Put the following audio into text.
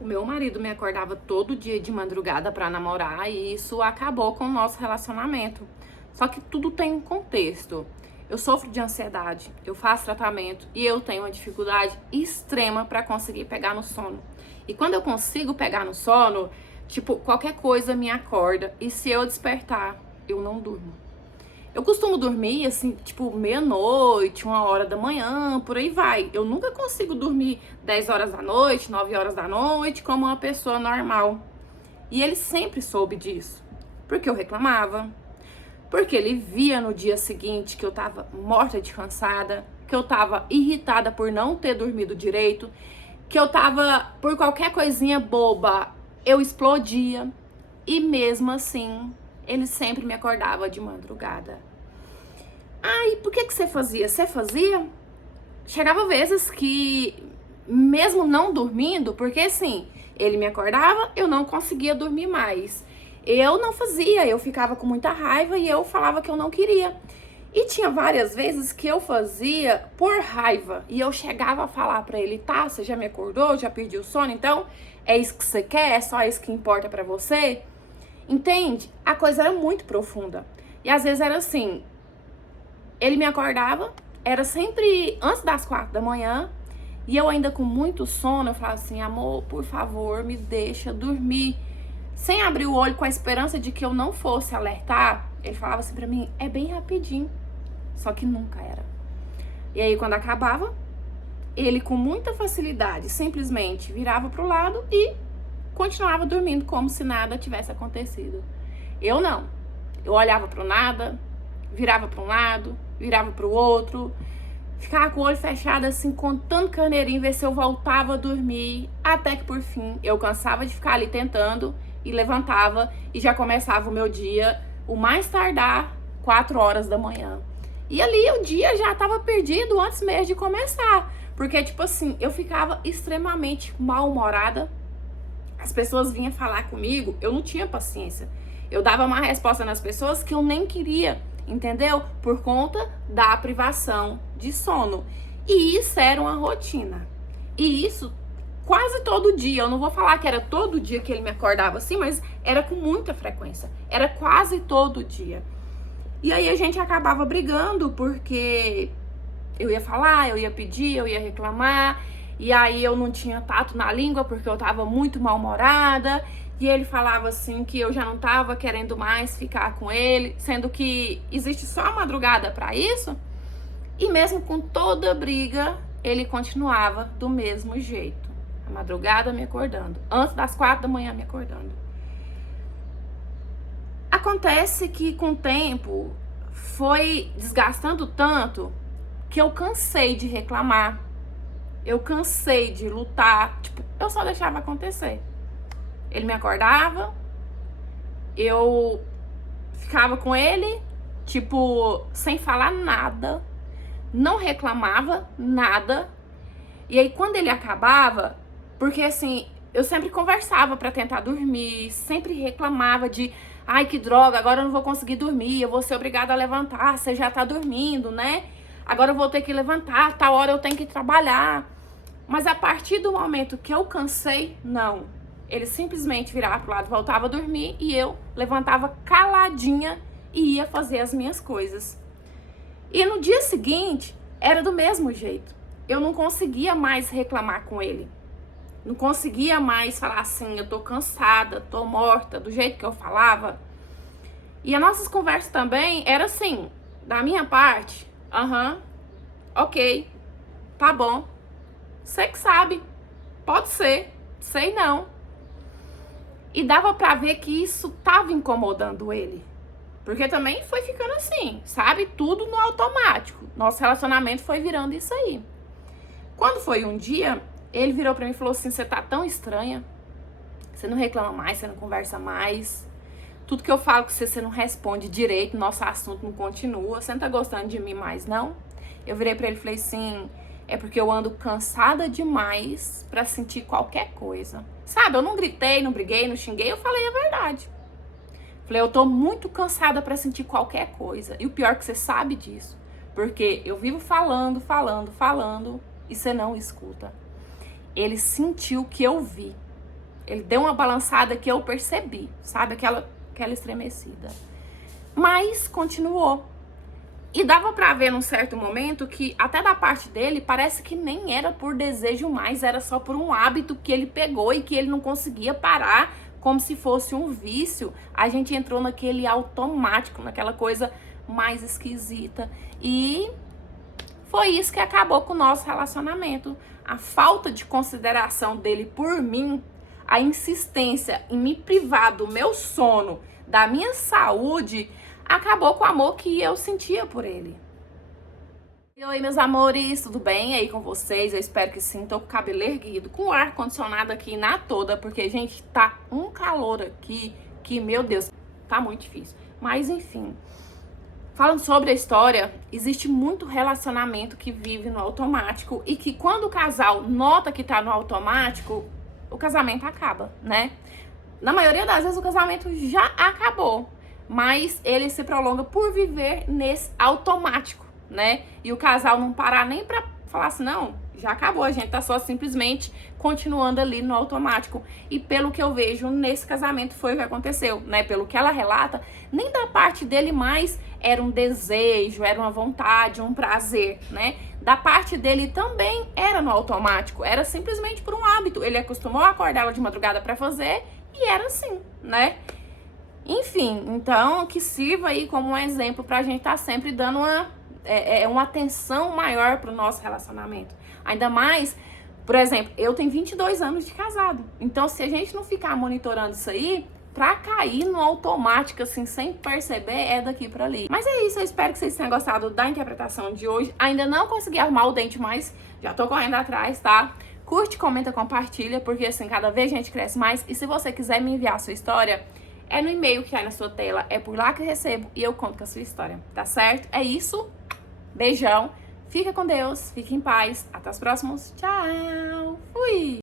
O meu marido me acordava todo dia de madrugada pra namorar e isso acabou com o nosso relacionamento. Só que tudo tem um contexto. Eu sofro de ansiedade, eu faço tratamento e eu tenho uma dificuldade extrema pra conseguir pegar no sono. E quando eu consigo pegar no sono, tipo, qualquer coisa me acorda e se eu despertar, eu não durmo. Eu costumo dormir, assim, tipo, meia-noite, 1 hora da manhã, por aí vai. Eu nunca consigo dormir 10 horas da noite, 9 horas da noite, como uma pessoa normal. E ele sempre soube disso. Porque eu reclamava. Porque ele via no dia seguinte que eu tava morta de cansada, que eu tava irritada por não ter dormido direito, que eu tava, por qualquer coisinha boba, eu explodia. E mesmo assim, ele sempre me acordava de madrugada. E por que você fazia? Você fazia? Chegava vezes que, mesmo não dormindo, porque assim, ele me acordava, eu não conseguia dormir mais. Eu não fazia, eu ficava com muita raiva e eu falava que eu não queria. E tinha várias vezes que eu fazia por raiva. E eu chegava a falar pra ele, tá, você já me acordou, já perdi o sono, então é isso que você quer? É só isso que importa pra você? Entende? A coisa era muito profunda. E às vezes era assim, ele me acordava, era sempre antes das 4 da manhã, e eu ainda com muito sono, eu falava assim, amor, por favor, me deixa dormir. Sem abrir o olho, com a esperança de que eu não fosse alertar, ele falava assim pra mim, é bem rapidinho. Só que nunca era. E aí quando acabava, ele com muita facilidade simplesmente virava pro lado e continuava dormindo como se nada tivesse acontecido. Eu não. Eu olhava pro nada, virava para um lado, virava para o outro, ficava com o olho fechado assim, contando carneirinho, ver se eu voltava a dormir, até que por fim eu cansava de ficar ali tentando e levantava e já começava o meu dia, o mais tardar, 4 horas da manhã. E ali o dia já estava perdido antes mesmo de começar, porque tipo assim, eu ficava extremamente mal-humorada. As pessoas vinham falar comigo, eu não tinha paciência. Eu dava uma resposta nas pessoas que eu nem queria, entendeu? Por conta da privação de sono. E isso era uma rotina. E isso quase todo dia. Eu não vou falar que era todo dia que ele me acordava assim, mas era com muita frequência. Era quase todo dia. E aí a gente acabava brigando porque eu ia falar, eu ia pedir, eu ia reclamar. E aí eu não tinha tato na língua porque eu tava muito mal-humorada. E ele falava assim que eu já não tava querendo mais ficar com ele, sendo que existe só a madrugada pra isso. E mesmo com toda a briga, ele continuava do mesmo jeito. A madrugada me acordando, antes das 4 da manhã me acordando. Acontece que com o tempo foi desgastando tanto que eu cansei de reclamar. Eu cansei de lutar, tipo, eu só deixava acontecer. Ele me acordava, eu ficava com ele, tipo, sem falar nada, não reclamava nada. E aí quando ele acabava, porque assim, eu sempre conversava pra tentar dormir, sempre reclamava de, ai que droga, agora eu não vou conseguir dormir, eu vou ser obrigada a levantar, você já tá dormindo, né? Agora eu vou ter que levantar, tal hora eu tenho que trabalhar. Mas a partir do momento que eu cansei, não. Ele simplesmente virava pro lado, voltava a dormir e eu levantava caladinha e ia fazer as minhas coisas. E no dia seguinte, era do mesmo jeito. Eu não conseguia mais reclamar com ele. Não conseguia mais falar assim, eu tô cansada, tô morta, do jeito que eu falava. E as nossas conversas também era assim, da minha parte, ok, tá bom, você que sabe, pode ser, sei não. E dava pra ver que isso tava incomodando ele. Porque também foi ficando assim, sabe? Tudo no automático. Nosso relacionamento foi virando isso aí. Quando foi um dia, ele virou pra mim e falou assim, você tá tão estranha. Você não reclama mais, você não conversa mais. Tudo que eu falo com você, você não responde direito, nosso assunto não continua. Você não tá gostando de mim mais, não? Eu virei pra ele e falei assim, é porque eu ando cansada demais pra sentir qualquer coisa. Sabe, eu não gritei, não briguei, não xinguei, eu falei a verdade. Falei, eu tô muito cansada pra sentir qualquer coisa. E o pior é que você sabe disso. Porque eu vivo falando e você não escuta. Ele sentiu que eu vi. Ele deu uma balançada que eu percebi, sabe? Aquela estremecida. Mas continuou. E dava pra ver num certo momento que até da parte dele parece que nem era por desejo mais, era só por um hábito que ele pegou e que ele não conseguia parar, como se fosse um vício. A gente entrou naquele automático, naquela coisa mais esquisita. E foi isso que acabou com o nosso relacionamento. A falta de consideração dele por mim, a insistência em me privar do meu sono, da minha saúde, acabou com o amor que eu sentia por ele. E oi, meus amores, tudo bem aí com vocês? Eu espero que sim. Tô com o cabelo erguido, com o ar-condicionado aqui na toda, porque, gente, tá um calor aqui que, meu Deus, tá muito difícil. Mas, enfim, falando sobre a história, existe muito relacionamento que vive no automático e que quando o casal nota que tá no automático, o casamento acaba, né? Na maioria das vezes o casamento já acabou, mas ele se prolonga por viver nesse automático, né? E o casal não parar nem pra falar assim, não, já acabou, a gente tá só simplesmente continuando ali no automático. E pelo que eu vejo nesse casamento foi o que aconteceu, né? Pelo que ela relata, nem da parte dele mais era um desejo, era uma vontade, um prazer, né? Da parte dele também era no automático, era simplesmente por um hábito. Ele acostumou a acordar ela de madrugada pra fazer e era assim, né? Enfim, então que sirva aí como um exemplo pra gente estar sempre dando uma atenção maior pro nosso relacionamento. Ainda mais, por exemplo, eu tenho 22 anos de casado. Então, se a gente não ficar monitorando isso aí, pra cair no automático, assim, sem perceber, é daqui pra ali. Mas é isso, eu espero que vocês tenham gostado da interpretação de hoje. Ainda não consegui arrumar o dente, mas já tô correndo atrás, tá? Curte, comenta, compartilha, porque assim, cada vez a gente cresce mais. E se você quiser me enviar a sua história, é no e-mail que tá aí na sua tela, é por lá que eu recebo e eu conto com a sua história, tá certo? É isso, beijão, fica com Deus, fique em paz, até os próximos, tchau, fui!